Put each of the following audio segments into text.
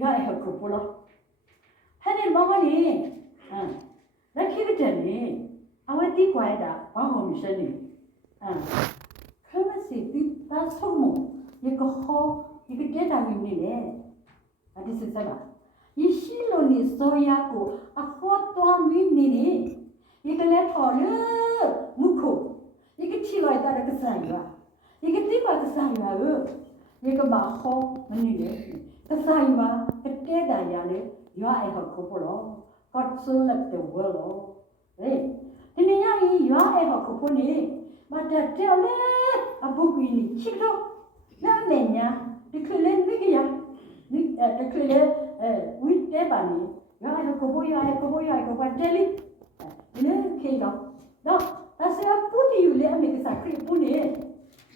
you are a couple. Henry Mamani, that he tell me, I went deep quiet up, one home sending. Come and see, that's so more. You could hold, you could get out with me. This is ever. You see, only so yaku, a hot one winning. You can let her muko. You can chill like that at the same. You can think about the same. You can buy home when you get the same. The dead ayale, you are a couple. God so left the world. Hey, the Nina, you are a couple. But tell a book in Chico. Now, Nanya, the Clean Wigia, the Clean with Debani. You are a couple, you are a couple, you are a couple, tell it. Kingdom. No, that's a put you let me sacred put it.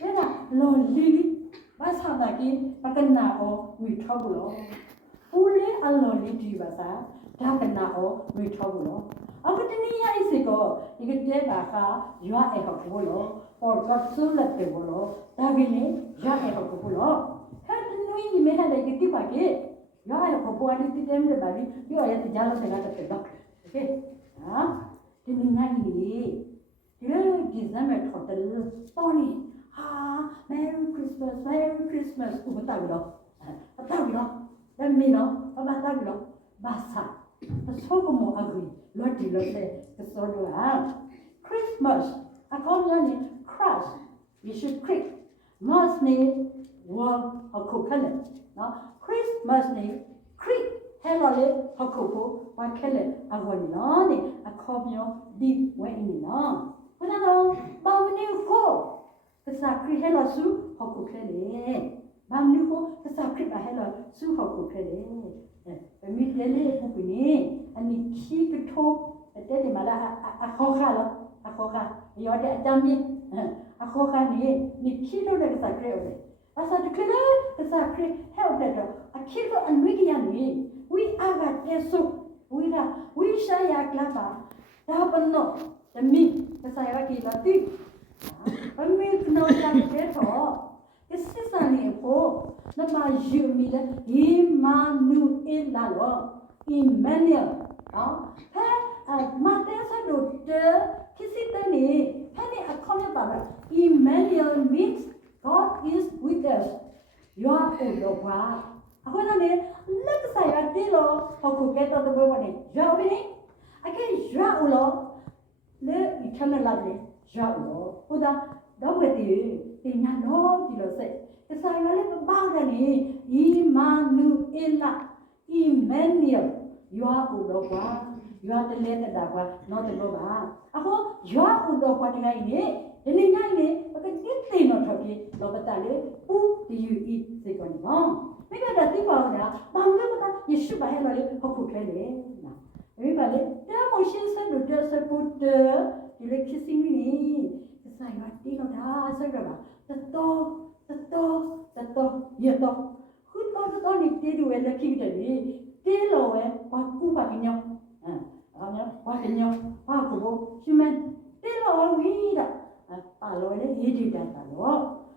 Then a lonely. Basandaki, Bacanao, we trouble. Fully a lonely Jibasa, Takanao, we trouble. Akutania is a go, you get dead aka, you are a couple, or God so let the bolo, Davine, you are a couple. Had the may have a gift packet. You are a couple, and it is everybody, you are at the jealous and at the doctor. Okay? Ah? Timinani, you December total, Tony. Merry Christmas, Merry Christmas. Tabilo, let me know about Tabilo. Bassa, the Sogomo agree. Lord, you say, the sort you have. Christmas, I call your name, crash. You should creek. Must need war or coconut. Now, Christmas need creek. Hello, Hakopo, my kelly, I want none, I call you deep way in long. But I know, Bam new four. The sacred hello, Sue, Hokokele. Bam new four, the sacred hello, Sue Hokokele. Immediately, Pupini, and me keep it talk, a daddy mala, a hoka, you're that dummy, a hoka, me keep it the sacred. As I declare, the sacred help letter, a kilo and Wigian. We are at the soup. We shall yaklava. The happen no. The meat, the sayaki, the thick. A milk no that all. The sister po. The maju miller, Emmanuel, Emmanuel. Matessa do the Kissitani. Penny a comment Emmanuel means God is with us. You are Odopa. When I look say a deal who get on the body. Jovini, I can't Jaulo, the eternal lovely Jaulo, who the with you, in a no, you say. The sign a little boundary, Emmanuel, Emmanuel, you are Udopa, you are the letter that not the Boba. Aho, you are Udopa the guy, and in Yane, but the thing not talking, Lobatale, who do you eat the going on? Maybe that's the problem. Mamma, you should buy a little Hokukele. Everybody, the motions and just put the kissing me. The sign of Dino, the dog, your dog. Who knows the only did you and the king to me? Dilo, what Kupagino, Wagino, Paco, human, Dilo, weed. I love it, he did that.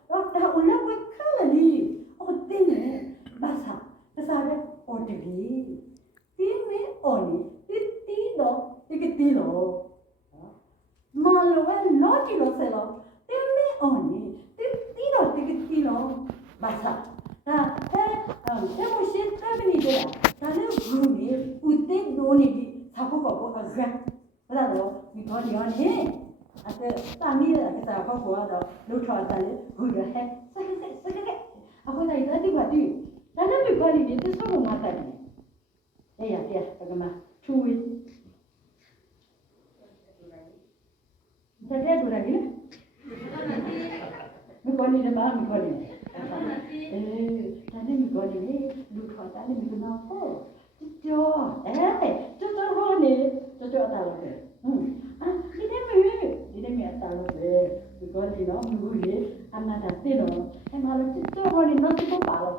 Doctor, will never color me. Oh, dinner. Basa, the Sarah or the bee. Timmy only, Tilo. Malo and Notilo cello. Timmy only, Tilo. Basa. There shit family there. The little roomie would take no need Tapo a grab. Bravo, we got you on here. At the Tamil, the Tapo, no trouble, good ahead. Second. I want to do what you. Then we call it this one matter. Yeah, Pagama. 2 weeks. The dead would have been. We call it a man, we call it. Then we call it, look for that, and we know. Oh, just a honey, just a dollar. Didn't me a dollar. Because you know, I'm not a dinner, and I was just running not to follow.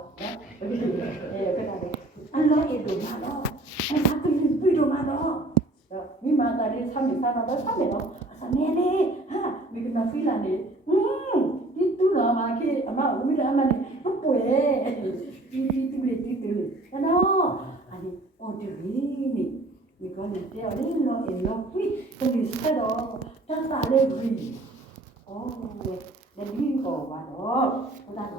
I know you do not know. And how can you do not know? We mother is coming, son of a family. I said, Nelly, we can not feel any. You do not like it. I'm not with a money. Oh, boy, you do it. And all. နဲ့တယောက်လေးလောအလောပြီးတမီစတော့တတ်တာလေးပြီးအော်လည်းဒီကောပါတော့ဟိုတော့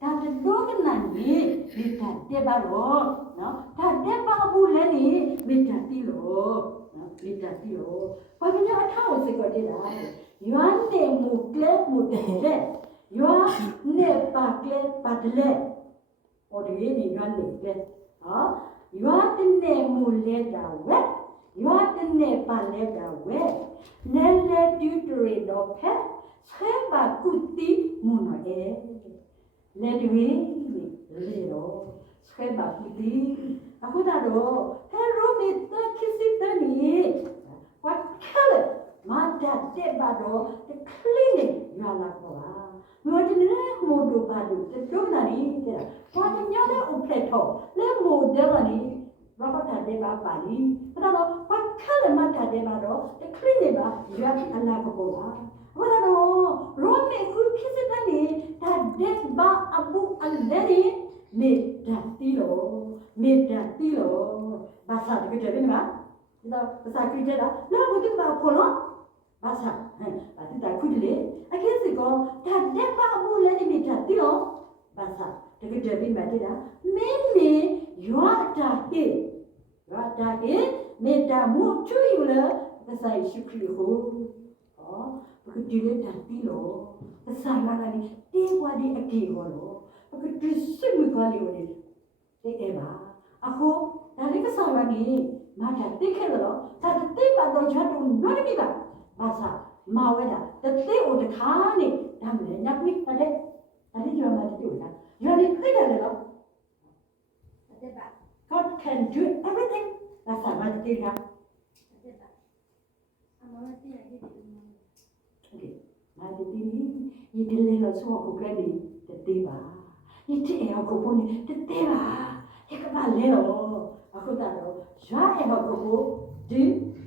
ဒါတော့ကနန်ကြီးမိတာတဲ့ပါတော့နော်ဒါတဲ့ပါဘူးလည်းနေမိတာတီလို့နော်မိတာတီလို့ဘာဖြစ်လဲအထောက်စကောတဲ့လားယွမ်းနေမူကလဲမူတဲ့ယွမ်းနေပါကလဲပတ်လဲဟောဒီနေယွမ်းနေကဲဟာယွမ်းတဲ့မူလဲတာဝဲယွမ်းတဲ့ပါလဲတာဝဲနဲလဲတူတူရတော့ဖက်ဆဲပါကုတီမူနော်လေဒီဝေးလေတော့ဆဲပါကုတီအခုတော့ဟဲရိုမီတခစ်စစ်တနီဝတ်ခဲမာတာတဲ့ပါတော့ခလင်းနေရလာတော့မျိုးတင်နေမို့တို့ပါတို့တို့နာရီတဲ့ဘာတညတဲ့ဥဖက်တော့လဲမို့တဲ့ပါနီဘာဖတ်တဲ့ပါပါနီအဲ့တော့ဝတ်ခဲမာတာတဲ့ပါတော့ခလင်းနေပါရအလာကိုပါဝါတော့ရိုမီခုခစ်စစ်တနီဒါတဲ့ဘာအဘူအလရီမေဒါတီလို့ဘာသာတကယ်တယ်နော်ဒါဘာသာကြည့်တယ်လားဘုဒ္ဓဘာခေါ်လို့ဘာသာဘာတိတာခွေးလေအခင်းစီကောဒါတဲ့ဘာအဘူလည်းမေဒါတီလို့ဘာသာတကယ်တယ်ပြီးမှတိတာမင်းမေရွာတာဟေမေဒါမှုချူယူလားဘာသာရှိခရီဟိုဘုဒ္ဓဒီလေတာတီလို့ဘာသာလာတယ်တေဝါဒီအကေကောလို့ဘုဒ္ဓစစ်မကောလေးဝင်တဲ့ပါအခုဒါလေးကစားရနေမာတာတိခဲ့လို့ဒါတိပါတော့ချတ်တော့နော်မိပါဘာသာမာဝဲတာတိကိုတခါနေဒါမလဲညပိတဲ့ဒါလေးကျော်မှာတူတာရောလေးခိတယ်လို့တဲ့ပါ God can do everything ဒါသာမတိတာတဲ့ပါအမေမတိရခဲ့တယ် Okay မာတိဒီဒီတယ်လို့ဆိုကိုကလေးတဲ့ပါဒီတဲ့အောက်ကိုပေါ်နေတဲ့ပါရကပါလေတော့အခုတော့ရွာရဲ့ဘောကိုဒီ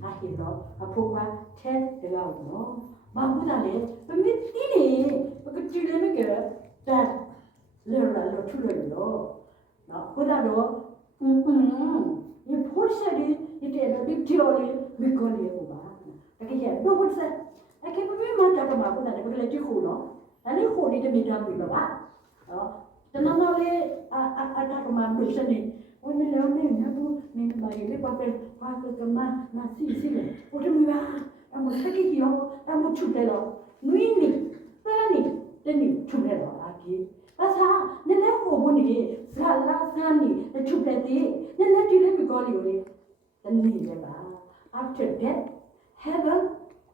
အဟိတော့အဖို့ကထဲတယ်လို့နော်ဘာဘူးတာလေပမစ်တီနေပကတိလေမကတဲ့လေလို့ထူလို့နော်ခုတော့ဒီဖို့စရီဒီတဲ့ဒီတီရိုလေးမကောလေးကိုပါတကယ်တော့ဘုရားအကေဘယ်မှာတက်မှာခုတော့ဘယ်လေတိခုနော်ဒါလေးခုလေးတမိတာပြီပါနော်တနမလေးအတာကမှဘယ်စနေဝင်းလေနေနဘူးမင်းမရီလေးပါပဲဘာကမှနာစီစီလေဘုရားမီပါအမစကိယောအမချူတယ်တော့နွေးနေသန်းနေတနေ့ချူတယ်တော့အကြီးဘာသာနည်းနည်းဟိုဘုန်းကြီးဇာလာစမ်းနေချူတယ်တည်းနည်းနည်းဒီလေးမကောလီကိုလေတနေ့လေပါ after that heaven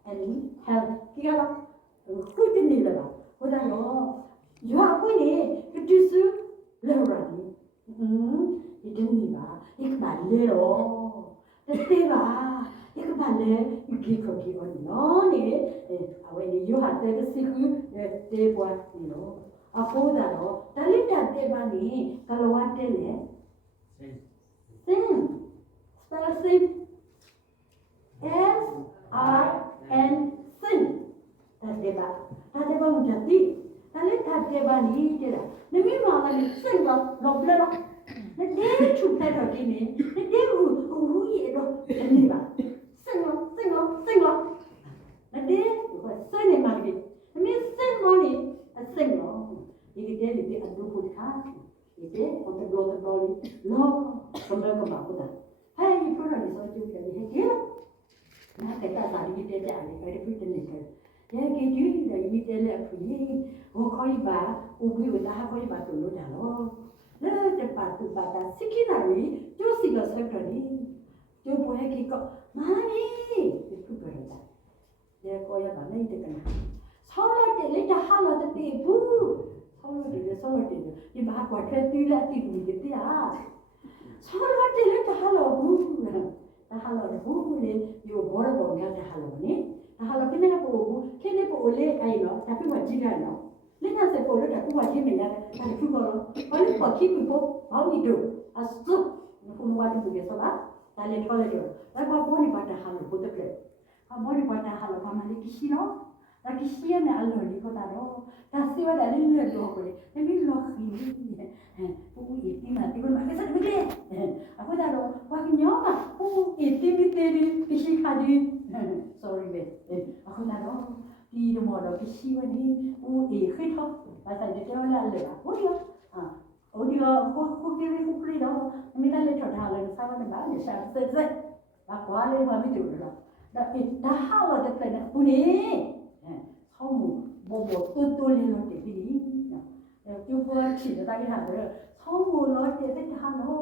and hell ဒီကတော့ခုတနေ့လေပါဟိုတော့ရွာပွင့်နေကတိစုလေရနီဒီတနေ့ပါဒီကပါလေတော့တေးပါဒီကပါလေဒီကိုကြီးကိုနော်နေအဝဲနေရွာတဲ့စီကူတေးပွားနေတော့အခုတော့တလိတတေးပါနေကလဝတ်တဲ့လေစင်စပယ်စစ် S I N စင်တေးပါမတတိဒါလည်းထပ်ပြပါလိတဲ့လားနမိမာလည်းစိတ်တော့လောက်လဲတော့တဲ့ချူတဲ့တော့ဒီနေတဲ့ဟူရီတော့ဒီပါစိတ်တော့တဲ့ကိုစိတ်နေပါလိနမိစိတ်မနေစိတ်တော့ဒီတဲ့ဒီအဒုဖို့ခါဒီတဲ့ဟိုတဲ့ဘလော့တော်လေးလောကမကပါဘူးလားဟဲ့ဒီပရိုဂရမ်ဆိုတူတယ်ဟဲ့ဒီနားတဲ့တာစာရီတဲ့တယ်အဲ့ဒီဖြစ်နေတယ်ရဲ့ကေဂျူးတဲ့မိတဲ့လက်ဖူကြီးဟိုခေါ်ရပါဦးပြီးတော့ဟာခေါ်ရပါတို့လို့တာနော်လဲတဲ့ပါတူပါတာစကိနာရီကျိုးစီကဆက်တော်နီကျိုးပွဲကြီးကမာမီဒီခုကြရတာရဲ့ကိုရပါနေတဲ့ကနာဆောင်းလိုက်တဲ့လက်တဟာလာတဲ့ဘူးဆောင်းလိုက်တဲ့ဒီဘာကွာတဲ့တီးလာတီးနေတယ်တရားဆောင်းလိုက်တဲ့လက်တဟာလာဘူးတဟာလာဘူးလေဒီဘောရဘောများတဲ့ဟာလာနေဟာလာကိနေပို့ခင်းနေပို့လေအဲ့နော်ဒါပြမကြည့်ရနော်လက်နဲ့စပို့လို့တကူဝချင်းနေရတယ်အဲ့ဒီခုကတော့ဘာလို့ပေါ်ခိပပို့ဘာလို့တို့အစတုဘုံဝတ်ဘူးရစပါဒါလည်းထော်လိုက်တော့ဒါကဘောနေပါတာဟာလို့ဘုတ်တယ်ဟာဘောနေပါတာဟာလို့ဘာမှလည်းရှိနော်ဒါကရှိရနေအလော်ဒီကတော့ဒါစီဝဒါလည်းလွတ်တော့ကိုလေမင်းလောခီဟဲ့ပူရီတီမာတီကမကစားမကလေအခုတော့ဘာကညောမှာပူရီတီမီတေရီ Bahasa dia orang le. Audio. Audio ko kiri ko kiri dah. Minta le thot hal le sama ne ba ne sa se. Ba kwa le ba mi tu lo. Dah hal le de ne uni. Somu bobo tu le lo de bi. Chú vừa chỉ cho ta cái hàng rồi, không muốn nói chuyện với ta nó,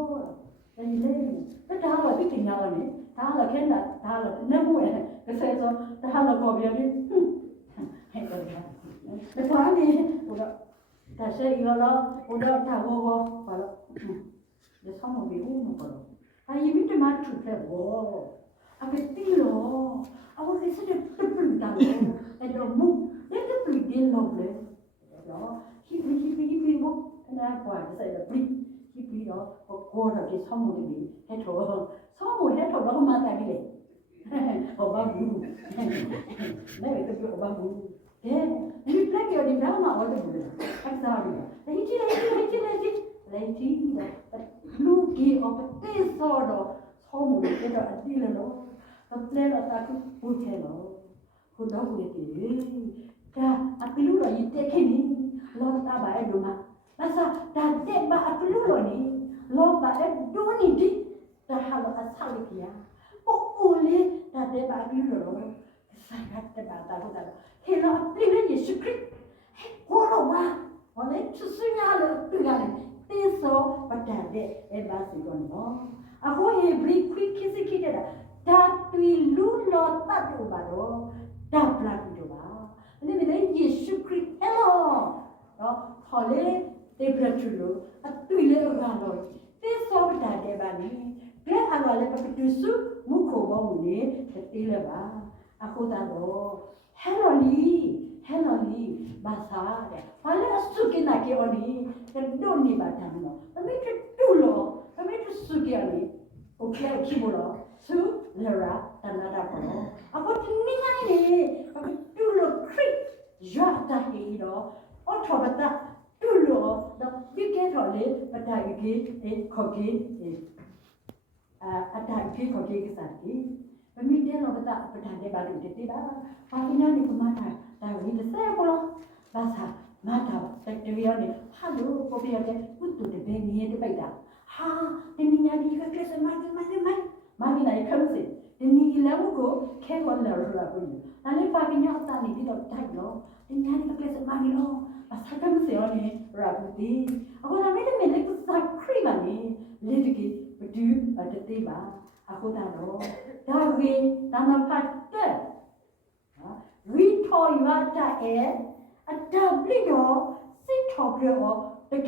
cái gì lên, cái ta là biết tình nhau này, ta là cái là ta là ném mũi, cái xe cho ta là có việc đi, hay rồi cái quá đi, ta sẽ yêu nó, udah ta vô vào đó, để xong một việc uống một cái, ai biết cái mà chụp lại vô, à cái tí lo, à cái sẽ được tập luyện ta rồi, cái đó mục, để tập luyện điên lòng lên, đó. Hippie book na kwa sai da pri hippie đó ko da ke samu ni he tho đó ko ma ta bi le o ba bu ne be to o ba bu ni plek yo di da ma o de bu ka sa ri la hi chi lu ki o pe te so do samu ni ke da ati le no ta ple la ta ku pu che no ko da ku ye ta apilu ro yi te ke ni lo ta ba e do ma masa ta te ba apilu ro ni lo ba e do ni di ta ha lo asali kia po ole ta te ba apilu ro sa ka te ba ta ko ta he lo apilu ni Yesu Christ he ko lo wa ole chu su nya lo tu ga ni te so ba ta de e ba si ko no a ho he bri quick kisi ki de ta tui lu lo ta do ba ro ta pla ki do ba ni me ne Yesu Christ hello đó họ lấy để bật chulo à tùy lấy ở gần rồi thế sao bây giờ để bà đi thế anh gọi là cái thứ suốt muốn khổ bao nhiêu thì tí là bà à cô ta đó hello li bà sa đấy phải là suốt cái này cái oni cái đồ này bà thằng nó mấy cái tu lo mấy cái suốt cái này ok khi bố lo suốt là ra thành ra đó à có tin ngay này cái tu lo creep giọt ta cái đó ở thọ bát ta tu lo đó biết cái thọ lệ bát ta cái khó cái khó cái sao cái mình để nó bát ta bát ta để bà được thế đó phát hiện ra đi cũng mà ta vì cái sao đó bà sa mà ta cái điều này hello có việc đấy cứ tụi để bên này để bây giờ ha thì mình nhà đi cái sự mà này không gì thì mình làm có cái con là rồi rồi anh phát hiện ra ta này đi đâu thay đó thì nhà đi cái sự mà đi đâu 사탕 세원이 라부디 아고다 메데 메데 사 크리마니 레드기 두 아데티바 아고다로 다위 나나 파트 위토이와타에 아다블리요 시토브레오 데기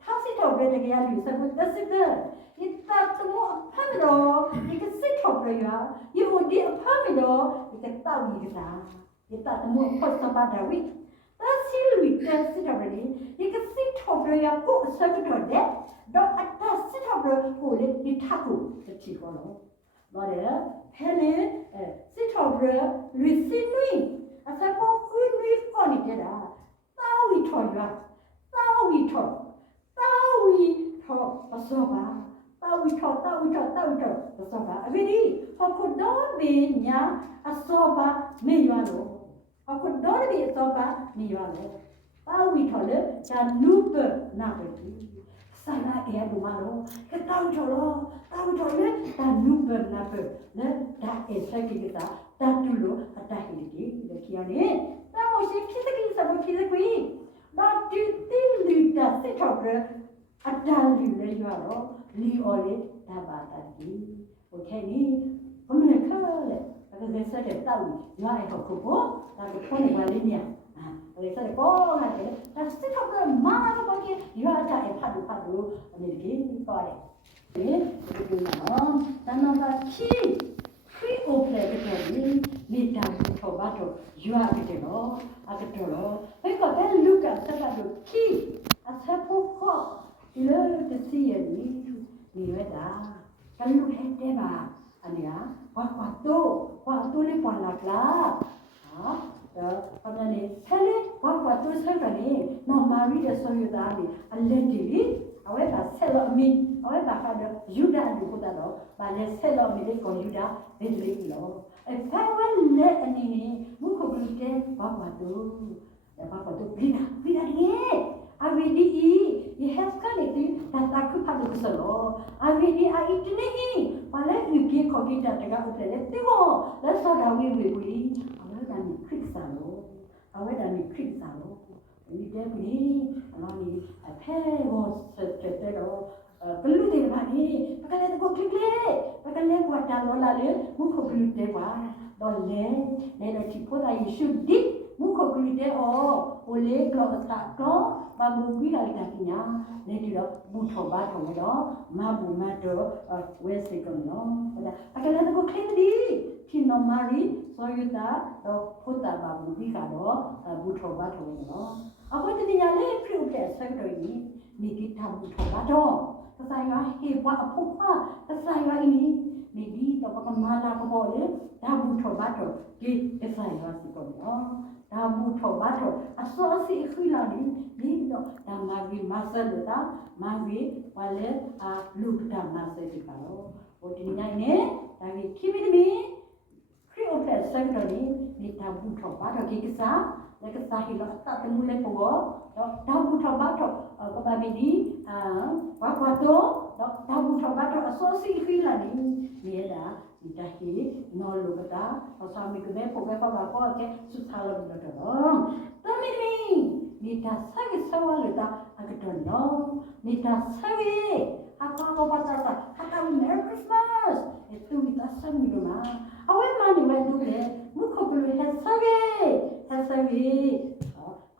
타시토브레 데기야 리서브 데스데 이따트모 파미로 이게 시토브레야 이오디 파미로 이게 따위기다 이따트모 퍼스바다위 Lui test it already. You can sit over your book, circuit or death. Don't attach sit over for it, you tackle the chief or no. But Penny, sit over, receive me. As I walk with me, funny get out. Now we talk, a soba. Now we talk, a soba. I mean, how could not be, yeah, a soba, me, you know. How could not be a soba, me, you know. Bao vi thọ lệ là núp nào vậy sai là em đúng không cái tao cho lo tao cho lệ là núp nào vậy nè đã em sai cái ta ta tu lo ta hiểu cái để kia nè tao muốn xem cái sao mà kia cái đó tu tin lì ta sẽ thọ lệ ta lì lệ vào đó lì ở lệ ta bà ta đi ok nè hôm nay khơi lệ cái này sẽ để tao nhớ ai học không có là cái con này vào lên nhỉ 그래서 뻔하게 다 스티커를 많이 거기 유아자에 파도 이렇게 거래. 네, 그리고요. 나는 키 오프레이터니 미타도 쳐봐도 유아기대로 아그대로 그러니까 내 루카 사가도 키 아사포코 이렇게 시에니 니외다 갈루 했대봐 아니야 와또리 빨라라 그러니 펠레 과과도 설거니 너마리의 소유다니 알레디 아웨바 셀러미 아웨바 카드 유다도 보다로 말레 셀러미를 거 유다 베들리로 에파웰레 아니니 무코블리테 과과도 ဘာလို့တော့ပြီးတာအဝိဒီဒီဟက်စကနေတီတာခုဖတ်လို့ဆိုတော့အဝိဒီအစ်တနေဘာလဲဒီကေခေါ်ကြတာတကဥပလေတေကိုလက်စောတာဝိဝိအဝဲဒါနီခရစ်စာလို့ဒီတဲ့ပြီအလောနီအဖဲကိုစတဲ့တော့ဘလူတွေပါနေပကလည်းကိုခလစ်ပကလည်းကွာတာလောလာလေမုခုဘလူတွေပါတော့လေတော့ချိပိုတာယေရှုဒီမုခုဘလူတွေအော်ဟိုလေကလောတာတော့မဘူကြီးလာတာကညာလေဒီတော့ဘူထောပါထောတော့မဘူမတော့ဝဲစေကောနော်ဟုတ်လားပကလည်းကိုခလစ်ဒီခိနိုမာရီဆိုရတာတော့ဖို့တာဘာဘူကြီးကတော့ဘူထောပါထောနော်အခုတည်းကလည်းပြုတ်တဲ့ဆက်တော်ကြီးမိကိထဘူထောပါတော့သဆိုင်ကဟေဘွားအဖို့ခွာသဆိုင်ကဤမိဒီတော့ပကမာလာကဘောလေဒါဘူထောပါတော့ဒီသဆိုင်ကစီကောနော်ဒါဘူထောပါတော့အစောစီခွေလာနေတော့ဒါမာဂီမဆလတာမာဂီဝါလေအလူတာမဆယ်ဒီပါတော့ဟိုဒီနိုင်နေဒါကြီးခိမိမီခရီအိုဖက်ဆက်တော်ကြီးမိတာဘူထောပါတော့ကိကစားလေကစားဟီလာတာတမှုလေပေါ်တော့ဒါဘူထောပါတော့ကဘာဘီဒီဝါကွာတော့ဒါဘူထောပါတော့အစောစီခွေလာနေနေတာဒီတဟီနော်လူကတာဆာမီကဘေပိုဘေပါဘာပေါ်ကစုထားလို့တော့တမီမိတာဆက်ဆောဝလူတာအကတော့နော်မိတာဆက်အကောဘောပါတာဟာကမေရီခရစ်စမတ်et tu mi ta sam mi ma awe mani we du le mu ko blu ha sawe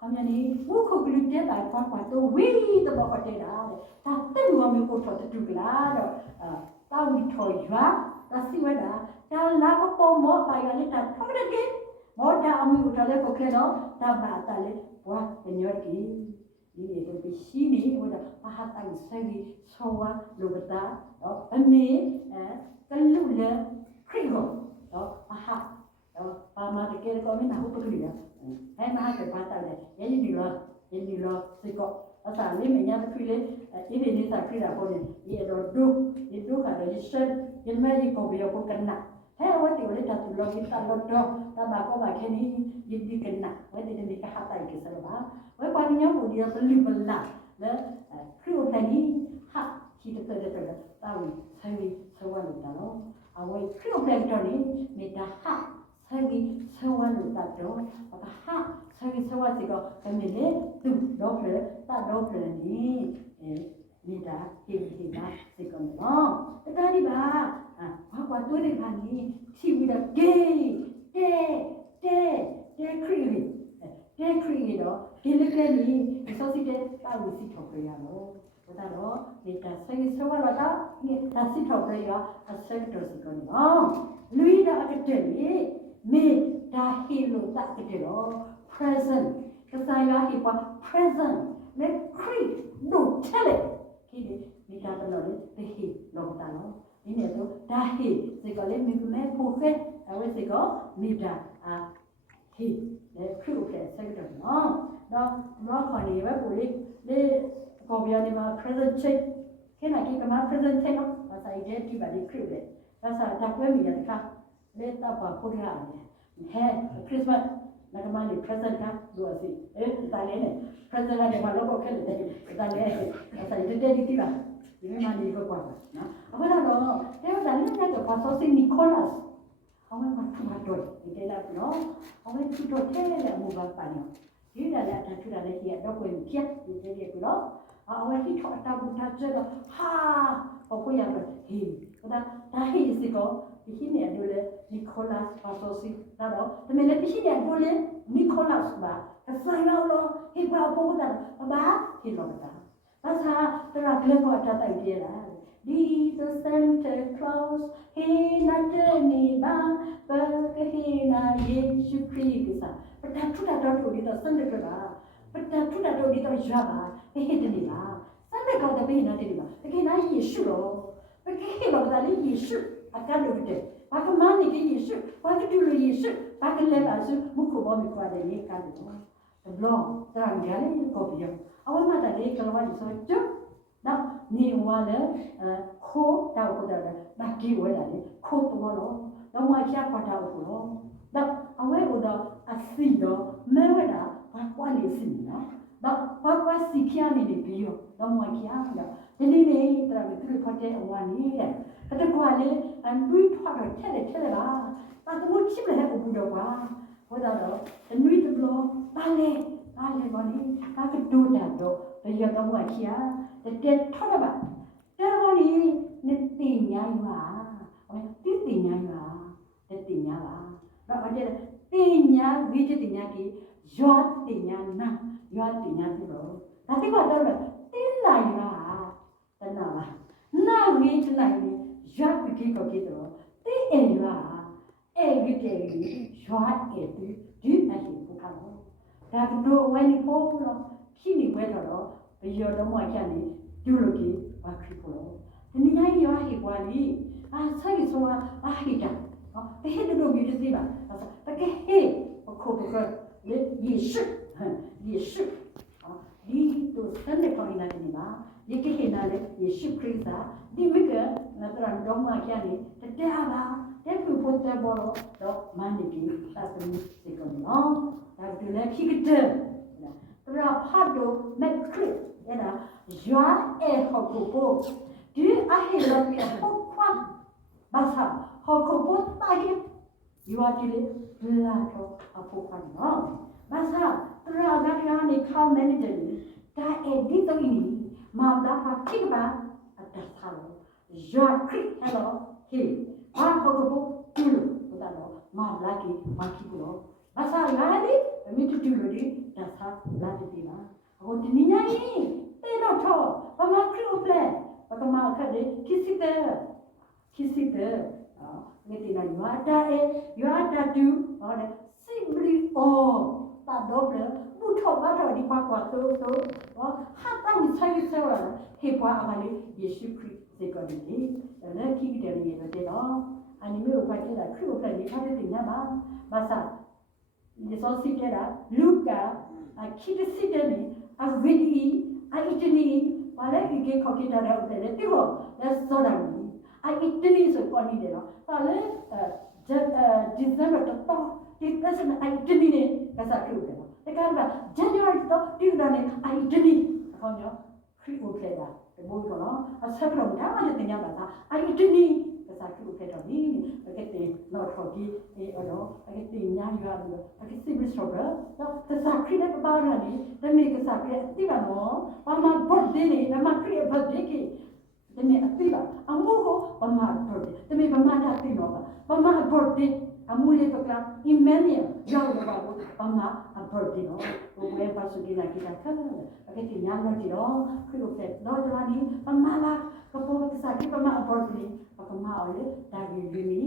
kamyani mu ko blu te da kwa to wi to ba ko te da ta te mu mi ko to tu la do ta wi tho ywa ta si we da ta la ko po mo ba ya le ta tho de ke mo da ami u ta le ko kle do ta ba ta le wa pe nyo kiဒီလိုပဲရှိနေဟိုဒါမဟာတိုင်ဆိုင်ဆောဝါလောကတာတော့အမေကလူလေခရီကိုတော့မဟာတော့ပါမတကယ်ကောမင်းဟုတ်ပကလီရဟဲ့မဟာကပါတာလေရင်းဒီလောစိကောအစားလေးမညာတခွေလေဒီနေ့နေတာခရီတာပေါ်နေဒီတော့ဒုခါတော့ရှက်ရမဲကြီးကိုပြောကိုကနဟဲ့ဝတ်တယ်လေတာသူလောကိတာလောတော့တဘာကောဘာခဲနေဒီကနဝတ်တယ်ဒီကဟာတိုင်ကိစရပါဝဲပါညောဘူးဒီပလီပလာလေခရီဖနီဟာရှိတဲ့တဲ့တာဝီဆိုင်ဝီဆောဝါလို့တာနော်အဝဲခရီဖလက်တော်နေမေတာဟာဆိုင်ဝီဆောဝါလို့တာတော့ဘာဟာဆိုင်ဝီဆောဝါစီကောကမေလေသူတော့ဖလက်တာတော့ဖလက်နီနေတာဟေတာစီကောနော်တကယ်ဒီပါဘာကွာတွေးနေပါနီချီဝီတော့ဂေးတဲ့ခရီတော့ဒီလက်ကလေးစောစီတဲ့တာဝီစီထောက်ပြရတော့ဒါတော့နေတာဆိုင်ဆောလာတာနေတာစီထောက်ပြရအဆက်တော်စီကောနော်လူရအကတဲ့မေဒါဟီလိုတာကတဲ့တော့ present ကစားရဟိပါ present လက်ခရီဒိုတယ်လေဒီနေတာတော့လေဒီဟီလောတာနော်ဒီနေ့တော့ဒါဟီစေကလေးမိကမဲဖိုဖက်အဝဲစေကမိတာဟီလေခရီးရဲ့ဆက်တော့နော်တော့ခေါ်နေပဲကိုလေးကော်ပြာနေမှာ present check ခဲနာကိကမှာ present check နော်ဘာသာရေးဒီပါဒီခရီးလေဒါစားတက်ွဲမိရတဲ့ခါလေတော့ပါဖို့ရတယ်ဟဲ့ခရစ်စမတ်နကမလေး present ကလို့အစီတားလေးနဲ့ present ကနေမှာတော့ခဲတယ်တားလေးဒါစားရေးတဲ့ဒီပါဒီမှာနေတော့ကွာနော်အခုတော့ဒါလည်းကတော့ပါဆိုစင်နီကိုလတ်အဝဲမှာထမတော်ဒီတဲ့လားနော်အဝဲထူတော်ထဲလေအမှုပါပါနော်ဒီဒါလည်းအထူးတာလည်းကြီးတော့ကိုပြတ်ဒီတဲ့ကူနော်အဝဲထိထောက်တာဘူးတာကျတော့ဟာဘောကိုရပါဟေးဒါဟေးစီကောဒီနေ့အဒိုလေနီကိုလတ်ပါဆိုစီဒါတော့တမန်လည်းဒီနေ့အဒိုလေနီကိုလတ်ပါအဆိုင်ရောက်လို့ဟေးပါဘောကဘာဟေးလို့တာဘာသာတရကလေးကိုအတတ်တိုက်ပြလားဒီသစန်တာကလော့စ်ဟေနာတဲ့နေပါဘကဟေနာယေရှုခရစ်ကစားပတထူတာတော့ဒီတော့စန်တဲ့ကပါပတထူတာတော့ဒီတော့ရပါဟေတဲ့နေပါစန်တဲ့ကောတဲ့ဘေးနာတဲ့နေပါတကယ်နိုင်ယေရှုတော့ပကဟေလို့ဒါလေးယေရှုအကလို့တဲ့ဘာကမနိကယေရှုဘာကတူလို့ယေရှုဘာကလည်းပါစုဘုခုဘောမိကွာတဲ့နေကတယ်နော်ဘလော့တရံကြလေကိုပြရအဝမတလေးကလောဝါဒီဆိုကျုပ်နော်နေဝါလေခိုးတောက်ဟုတ်တယ်ဘာကြီးဝဲလာလေခိုးတော့တော့မချာပတ်တော့ဘူးနော်တော့အဝဲကတော့အစီတော့မဲဝဲတာဘ ဘာလေးစင်နော်တော့ဘာစီခ ्या နေနေပြီးတော့မွာခ ्या တော့ဒီနေ့နေတာသူဖတ်တဲ့အဝါနေတဲ့တကွာလေအန်တွေးထွားတော့ထက်လေပါတာတမှုချိမလဲဘူးတော့ပါဟောတော့နွေတဘလပါလေဘာနေဘာကဒူတာတော့ဘယ်တော့မွာခ ्या တဲ့ထောက်ပါတဲ့ဘောနီနေတင်ညာပါတိတင်ညာပါတဲ့တင်ညာပါတော့အဲ့တင်ညာဝိကျတင်ညာကြီးရွာတင်ညာနာရွာတင်ညာပြီးတော့ဒါတိကတော့တင်းလိုက်ပါတနာပါနာဝိကျနိုင်ရွာပြီးကြီးကိုကြည့်တော့တင်းအိမ်ရွာအဲ့ဒီကျေရွာအဲ့ဒီဒီအဟိဘုခါတော့ဒါကတော့ဝယ်နေဖို့တော့ခိနေဝဲတော့ဘယ်ရောတော့မှကျန်နေကျူလို့ကြီးဘာဖြစ်ဖို့ဒီနေ့ရွာဟိပွားလီဆိုင်ဆိုတာဘာဟိတာတဟဲ့တို့မြည်သေးပါတကယ်ဟဲ့ခုဘကလေယေရှုဒီတို့စတဲ့ခေါင်းလာနေပါဒီကိဟနာလေယေရှုခရစ်သာဒီဝိကနတရန်တော်မကျန်နေတရားပါတဲ့ပြုဖို့တဲ့ဘောတော့မန်ဒီကသတ်မှုစေကုန်နော်ဒါတူလေခိကတဲ့တရာဖတ်တော့မက်ခရစ်ရတာရွာအဲဟောကိုကိုဒီအဟဲ့လို့ပြဟုတ်ခွာဘာသာဟောကိုကိုတာဟိရွာကြီးလေလာတော့အဖို့ခံနော်ဘာသာတရာကကနေခေါင်းမန်နေတယ်ဒါအဲ့ဒီတော့ဤမာလာပါခိကပါအတတ်ထားလို့ရွာခရစ်ဟဲ့လို့ဟေးဘာဟောကိုကိုတူလို့ဘုရားတော့မာလာကြီးမခိဘူးဘာသာလာလေမိတူတူလို့ဒီဒါသာလာတယ်ပါဟောဒီနေ့ညတေတော့တော့ဘာမခရစ်ပလက်ဘာမခတဲ့ခိစစ်တဲ့နေတိနာရွာတာတူဟောတယ်စိဘလီအောတာတော့ဘဘူထောဘာတော်ဒီပါကွာဆိုဟောဟာတောင်းဆိုင်ဆောရဟေပွားအမလေးယေရှုခရစ်စေကောဒီလည်းခိတယ်နေတယ်တော့အနိမေကိုဖတ်ခဲ့တာခရစ်ကိုဖတ်ပြီးဖတ်တဲ့ညမှာဘာသာဒီစောစီကတာလူကာခိတစီတယ်နေအဝိဒီအဣတနီဘာလဲဒီကေခေါကိတာတော့တယ်တိဟောလက်စောတာအဣတနီဆိုပေါ်နေတယ်နော်ဒါလေဒီဇင်ဘာတော့ဒီကစနအဣတနီနဲ့ကစားကြည့်တယ်တကယ်ကဇန်နဝါရီတော့ဒီကနေ့အဣတနီအကောင်းရောခရစ်ကိုခဲတာဒီဘုရားနော်အဆက်တော့ဒါမှလည်းတင်ရပါသားအဣတနီကစားကြည့်ခဲတော့ဒီတကယ်တင်တော့ထော်ဒီနော်တကယ်တင်ညာရွာလို့တကယ်စိတ်ပြီးတော့တော့ကစားခရစ်နဲ့ပါရနေတမေကစားခရစ်တိပါနော်ဘာမှဘော့ဒင်းနေမခရစ်ဘော့ဒီကိတမေအတိပါအမှုကိုဘာမှဘော့ဒီတမေဘာမှတာသိတော့ဘာမှဘော့ဒီအမှုလေးတော့ကအင်မန်နီရောက်တော့ဘာမှဘော့ဒီနော်ဘယ်ပဲပါစကိနာကိတာခါတယ်တကယ်ညာလို့ကြည့်တော့ခရစ်ဖက်တော့ဒါနီဘာမှလာကပေါ်ကစားကိဘာမှဘော့ဒီဘာမှအော်လေဒါကြီးဒီနီ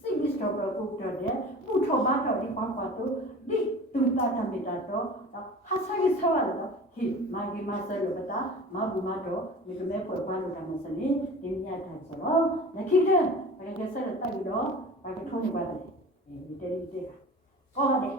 စိတ်ပြီးတော့ကိုတော့တဲ့ဘုထောမတော်ဒီဘာတော့ဒီတူတာတမေတာတော့ဟာဆာကြီးဆောရတော့ဟိမာဂီမဆဲလို့ကတာမဘူမတော့ဒီကမဲ့ပေါ်ပါလို့တမစနေဒီညတိုင်းဆိုတော့လက်ခိတဲ့ဘာကဆက်တဲ့တိုက်ပြီးတော့ဘာကထုံးနေပါတယ်ဒီတဲဒီတဲဟောတယ်